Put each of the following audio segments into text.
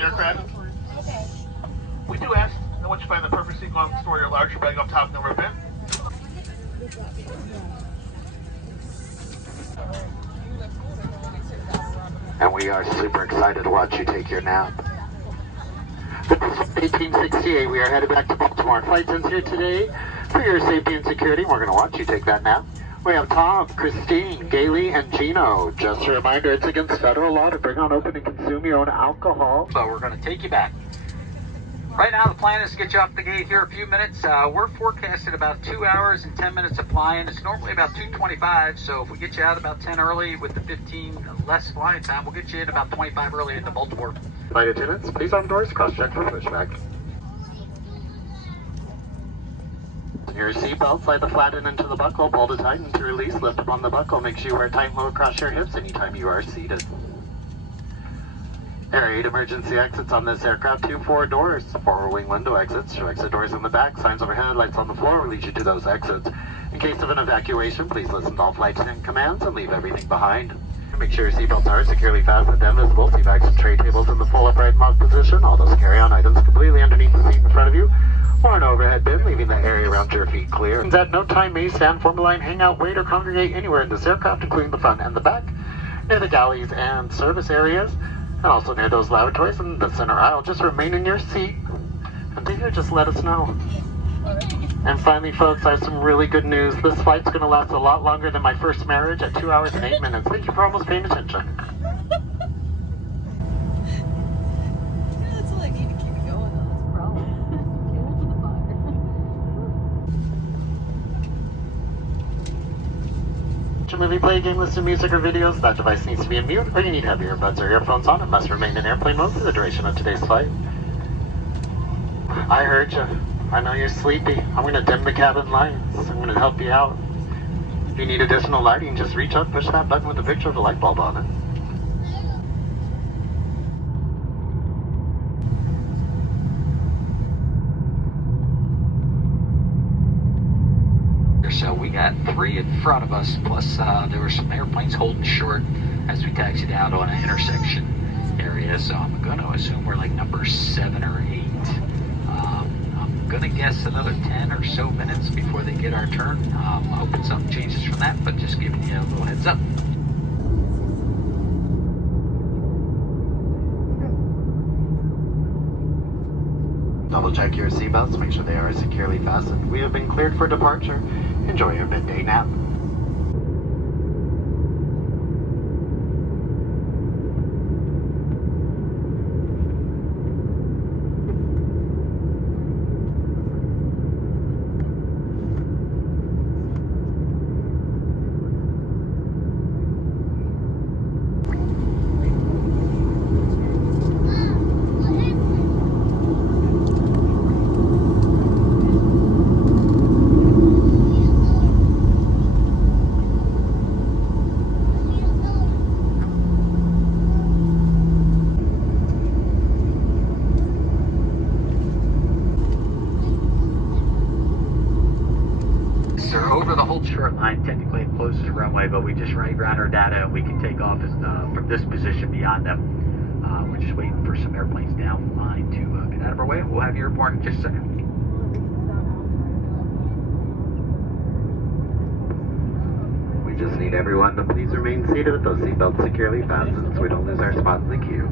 the aircraft. We do ask that once you find the perfect seat, go out and store your larger bag on top and never bin. And we are super excited to watch you take your nap. This is 1868. We are headed back to Baltimore. Flight ends here today for your safety and security. We're going to watch you take that nap. We have Tom, Christine, Gailey, and Gino. Just a reminder, it's against federal law to bring on, open, and consume your own alcohol. So we're going to take you back. Right now, the plan is to get you off the gate here in a few minutes. We're forecasted about 2 hours and 10 minutes of flying. It's normally about 2:25, so if we get you out about 10 early with the 15 less flying time, we'll get you in about 25 early into Baltimore. Flight attendants, please arm doors, cross-check for pushback. Your seatbelt, slide the flat end into the buckle, pull to tighten to release, lift up on the buckle. Make sure you wear tight low across your hips anytime you are seated. There are 8 emergency exits on this aircraft, 2 forward doors, 4 wing window exits, 2 exit doors in the back, signs overhead, lights on the floor will lead you to those exits. In case of an evacuation, please listen to all flight attendant commands and leave everything behind. Make sure your seatbelts are securely fastened and visible. Seat backs and tray tables in the full upright lock position. All those carry-on items completely underneath the seat in front of you, or an overhead bin, leaving the area around your feet clear. At no time may stand, form a line, hang out, wait, or congregate anywhere in this aircraft, including the front and the back, near the galleys and service areas, and also near those lavatories in the center aisle. Just remain in your seat until you just let us know. And finally, folks, I have some really good news. This flight's going to last a lot longer than my first marriage at 2 hours and 8 minutes. Thank you for almost paying attention. That's all I need to keep it going, though. That's a problem. Fuel to the fire. Watch a movie, play a game, listen to music or videos. That device needs to be in mute, or you need to have your earbuds or earphones on. It must remain in airplane mode for the duration of today's flight. I heard you. I know you're sleepy. I'm going to dim the cabin lights. I'm going to help you out. If you need additional lighting, just reach up, push that button with a picture of a light bulb on it. So we got 3 in front of us, plus there were some airplanes holding short as we taxied out on an intersection area. So I'm going to assume we're like number 7 or 8. I'm going to guess another 10 or so minutes before they get our turn. Hoping something changes from that, but just giving you a little heads up. Double check your seatbelts, make sure they are securely fastened. We have been cleared for departure. Enjoy your midday nap. Over the whole short line, technically it closes the runway, but we just write around our data and we can take off from this position beyond them. We're just waiting for some airplanes down the line to get out of our way. We'll have you airborne in just a second. We just need everyone to please remain seated with those seatbelts securely fastened so we don't lose our spot in the queue.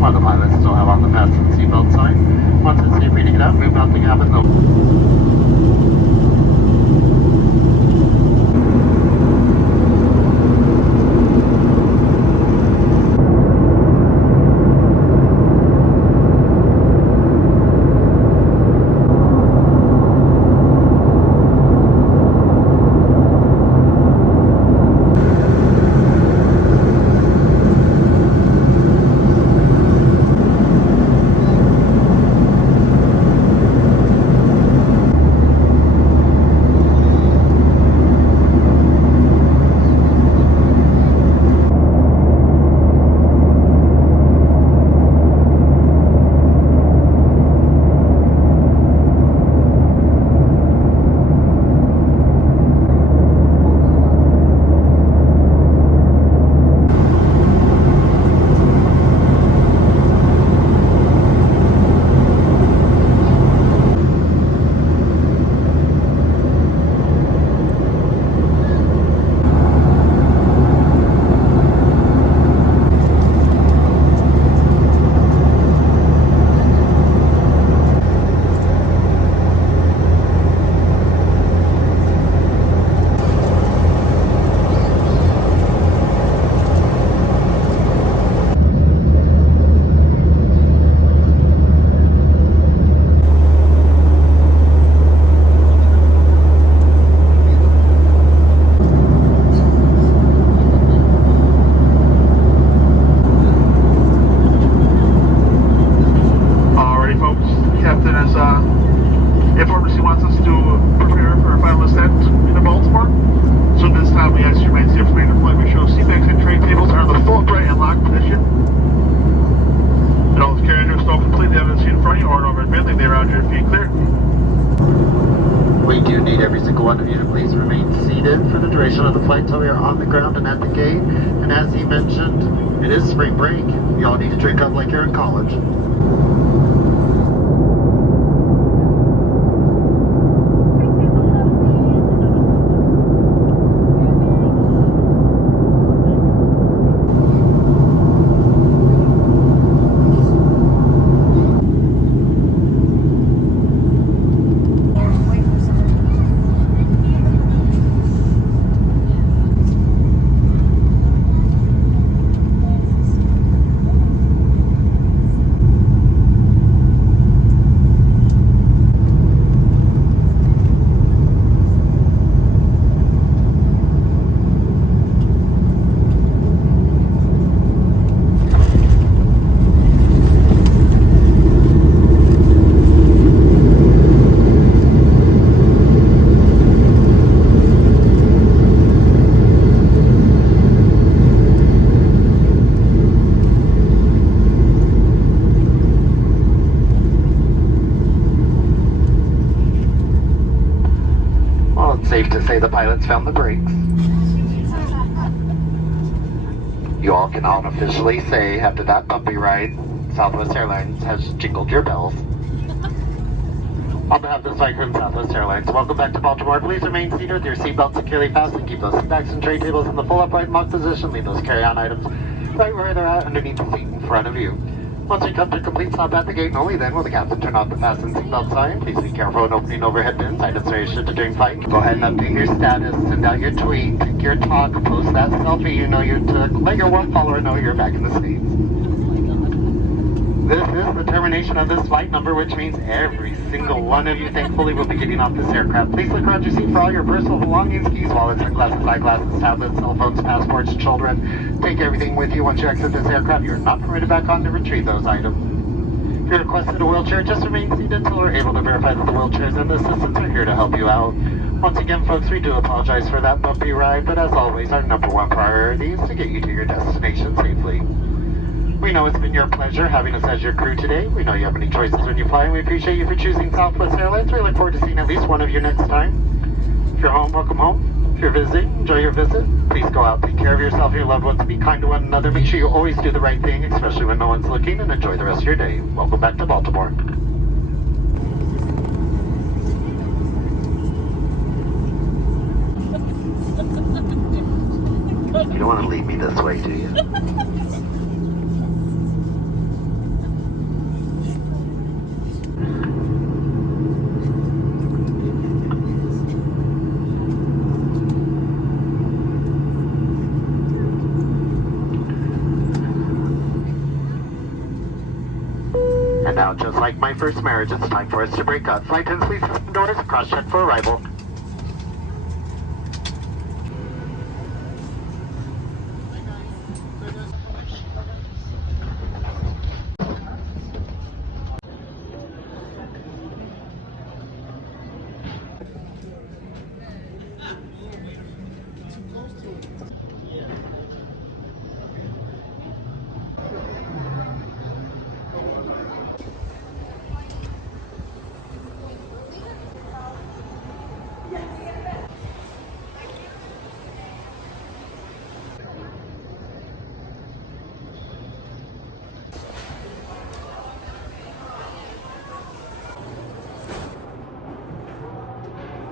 while the pilots still have on the fasten seatbelt sign. Once it's safe for you to get out, move out the cabin. Informed he wants us to prepare for a final ascent into Baltimore. So this time we ask you remain safe for the flight. We show seat backs and tray tables are in the full upright and locked position. And all the carriers are still completely out of the seat in front of you or over admittedly they around your feet clear. We do need every single one of you to please remain seated for the duration of the flight until we are on the ground and at the gate. And as he mentioned, it is spring break. You all need to drink up like you're in college. Safe to say the pilots found the brakes. You all can unofficially say, after that bumpy ride, Southwest Airlines has jingled your bells. On behalf of the flight crew from Southwest Airlines, welcome back to Baltimore. Please remain seated with your seatbelt securely fastened. Keep those seat backs and tray tables in the full upright and locked position. Leave those carry-on items right where they're at underneath the seat in front of you. Once we come to a complete stop at the gate, and only then will the captain turn off the fasten seatbelt sign. Please be careful in opening overhead bins. Items are issued during flight. Go ahead and update your status, send out your tweet, take your talk, post that selfie you know you took. Let your one follower know you're back in the States. This is the termination of this flight number, which means every single one of you, thankfully, will be getting off this aircraft. Please look around your seat for all your personal belongings, keys, wallets, sunglasses, eyeglasses, tablets, cell phones, passports, children. Take everything with you. Once you exit this aircraft, you're not permitted back on to retrieve those items. If you're requested a wheelchair, just remain seated until we're able to verify that the wheelchairs and the assistants are here to help you out. Once again, folks, we do apologize for that bumpy ride, but as always, our number one priority is to get you to your destination safely. We know it's been your pleasure having us as your crew today. We know you have many choices when you fly, and we appreciate you for choosing Southwest Airlines. We look forward to seeing at least one of you next time. If you're home, welcome home. If you're visiting, enjoy your visit. Please go out, take care of yourself and your loved ones, be kind to one another. Make sure you always do the right thing, especially when no one's looking, and enjoy the rest of your day. Welcome back to Baltimore. You don't want to leave me this way, do you? Now, just like my first marriage, it's time for us to break up. Flight attendants, please open doors, cross-check for arrival.